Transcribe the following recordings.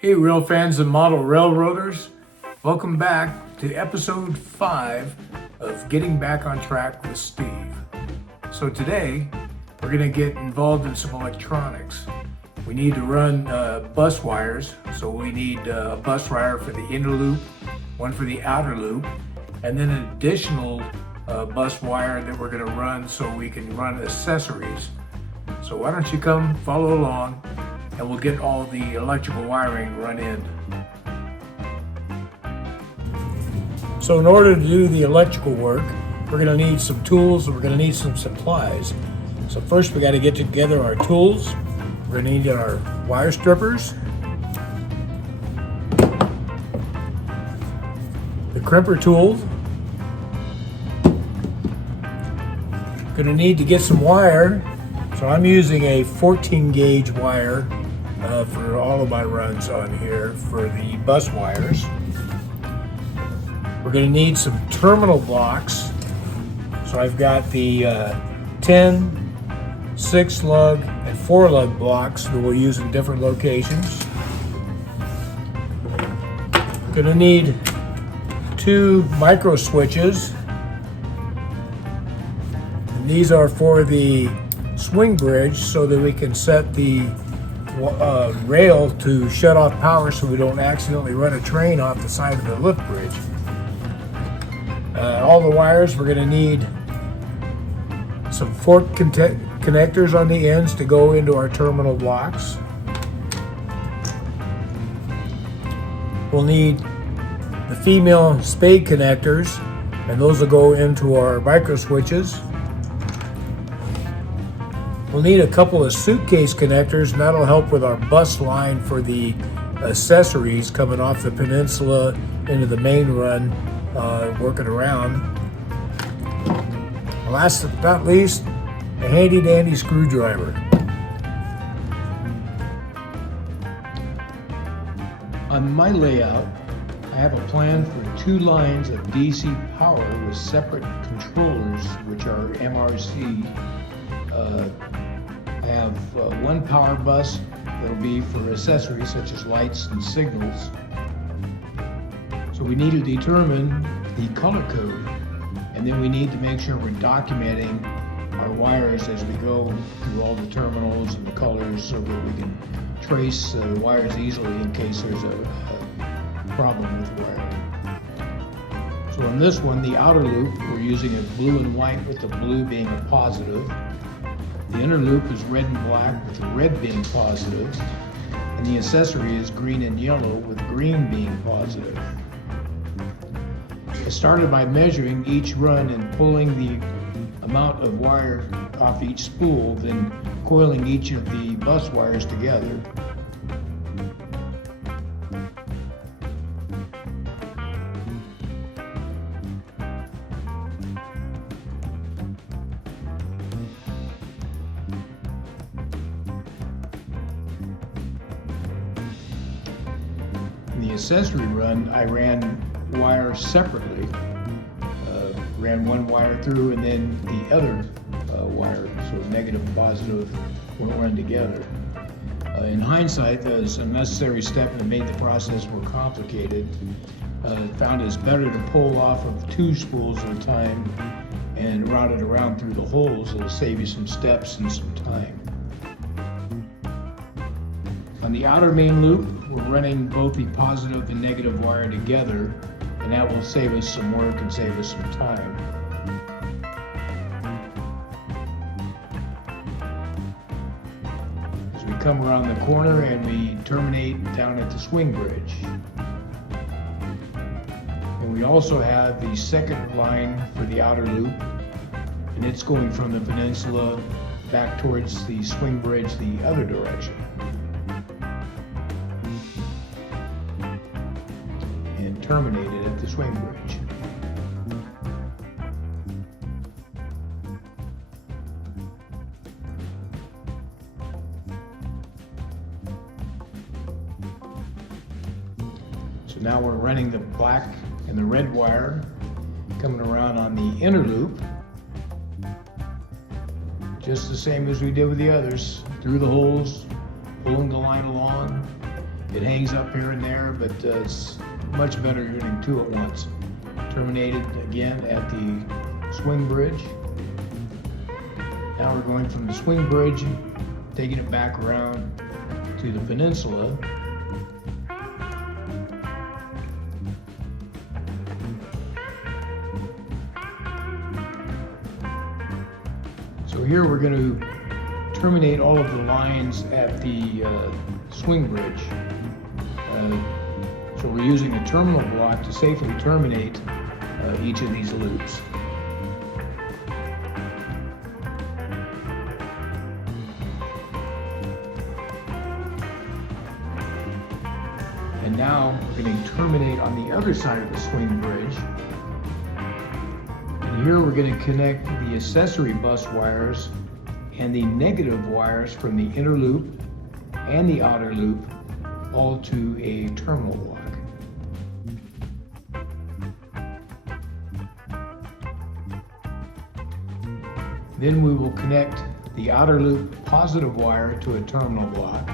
Hey, rail fans and model railroaders. Welcome back to episode 5 of Getting Back on Track with Steve. So today, we're going to get involved in some electronics. We need to run bus wires, so we need a bus wire for the inner loop, one for the outer loop, and then an additional bus wire that we're going to run so we can run accessories. So why don't you come follow along and we'll get all the electrical wiring run in. So in order to do the electrical work, we're going to need some tools and we're going to need some supplies. So first we got to get together our tools. We're going to need our wire strippers, the crimper tool. Going to need to get some wire. So I'm using a 14 gauge wire for all of my runs on here for the bus wires. We're going to need some terminal blocks. So I've got the 10, 6 lug, and 4 lug blocks that we'll use in different locations. Going to need 2 micro switches. And these are for the swing bridge so that we can set the rail to shut off power so we don't accidentally run a train off the side of the lift bridge. All the wires, we're going to need some fork connectors on the ends to go into our terminal blocks. We'll need the female spade connectors, and those will go into our micro switches. We'll need a couple of suitcase connectors, and that'll help with our bus line for the accessories coming off the peninsula into the main run, working around. Last but not least, a handy dandy screwdriver. On my layout, I have a plan for 2 lines of DC power with separate controllers, which are MRC. I have 1 power bus that'll be for accessories such as lights and signals. So we need to determine the color code, and then we need to make sure we're documenting our wires as we go through all the terminals and the colors so that we can trace the wires easily in case there's a problem with wiring. So on this one, the outer loop, we're using a blue and white with the blue being a positive. The inner loop is red and black with the red being positive, and the accessory is green and yellow with green being positive. I started by measuring each run and pulling the amount of wire off each spool, then coiling each of the bus wires together. In the accessory run, I ran wire separately. Ran one wire through and then the other wire, so negative and positive won't run together. In hindsight, that was a necessary step and it made the process more complicated. Found it's better to pull off of 2 spools at a time and route it around through the holes. It'll save you some steps and some time. On the outer main loop, we're running both the positive and negative wire together, and that will save us some work and save us some time. As we come around the corner and we terminate down at the swing bridge. And we also have the second line for the outer loop, and it's going from the peninsula back towards the swing bridge the other direction. And terminated at the swing bridge. So now we're running the black and the red wire coming around on the inner loop, just the same as we did with the others, through the holes, pulling the line along, It hangs up here and there, but it's much better running two at once. Terminated again at the swing bridge. Now we're going from the swing bridge, taking it back around to the peninsula. So here we're going to terminate all of the lines at the swing bridge. So we're using a terminal block to safely terminate each of these loops. And now we're going to terminate on the other side of the swing bridge. And here we're going to connect the accessory bus wires and the negative wires from the inner loop and the outer loop all to a terminal block. Then we will connect the outer loop positive wire to a terminal block.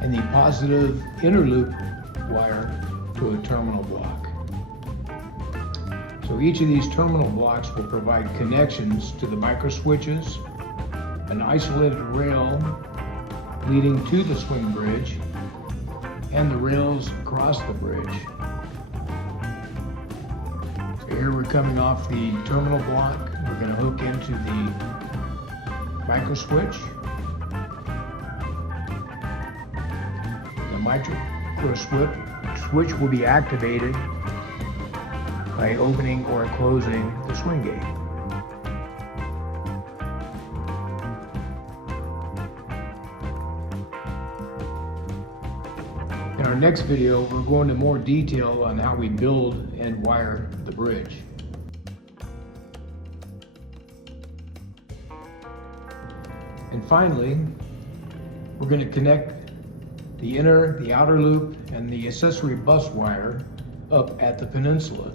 And the positive inner loop wire to a terminal block. So each of these terminal blocks will provide connections to the micro switches, an isolated rail leading to the swing bridge, and the rails across the bridge. So here we're coming off the terminal block. We're going to hook into the micro switch. The micro switch will be activated by opening or closing the swing gate. In our next video, we're going into more detail on how we build and wire the bridge. And finally, we're going to connect the inner, the outer loop, and the accessory bus wire up at the peninsula.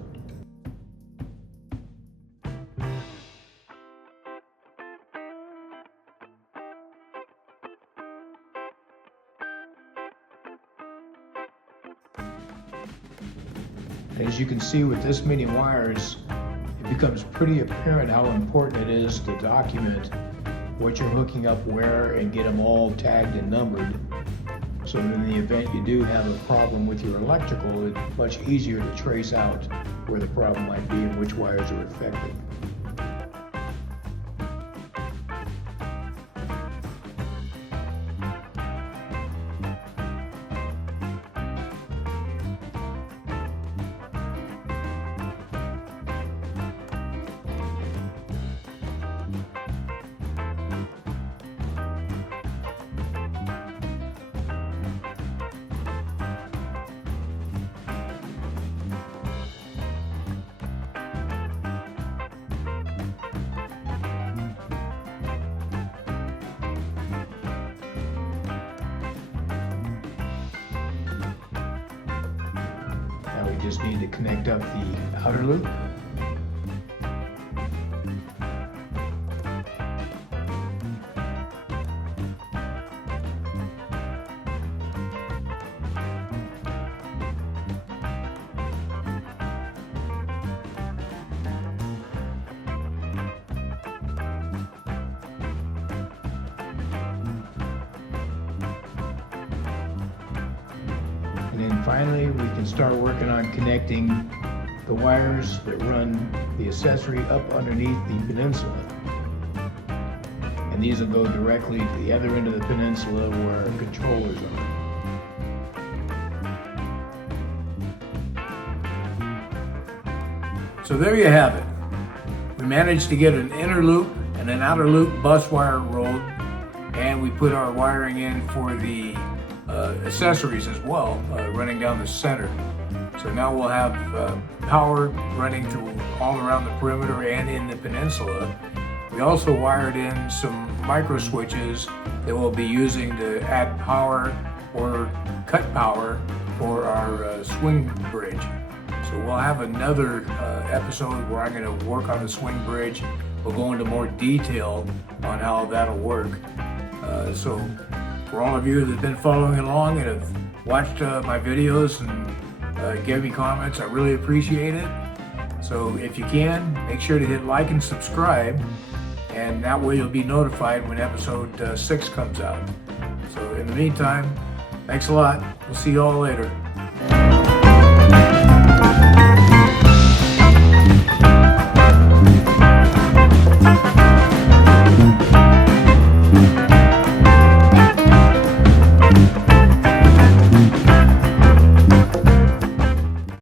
As you can see, with this many wires, it becomes pretty apparent how important it is to document what you're hooking up where and get them all tagged and numbered. So in the event you do have a problem with your electrical, it's much easier to trace out where the problem might be and which wires are affected. We just need to connect up the outer loop. And then finally, we can start working on connecting the wires that run the accessory up underneath the peninsula. And these will go directly to the other end of the peninsula where our controllers are. So there you have it. We managed to get an inner loop and an outer loop bus wire rolled, and we put our wiring in for the accessories as well, running down the center. So now we'll have power running through all around the perimeter and in the peninsula. We also wired in some micro switches that we'll be using to add power or cut power for our swing bridge. So we'll have another episode where I'm going to work on the swing bridge we'll go into more detail on how that'll work. So for all of you that have been following along and have watched my videos and gave me comments, I really appreciate it. So if you can, make sure to hit like and subscribe, and that way you'll be notified when episode 6 comes out. So in the meantime, thanks a lot. We'll see you all later.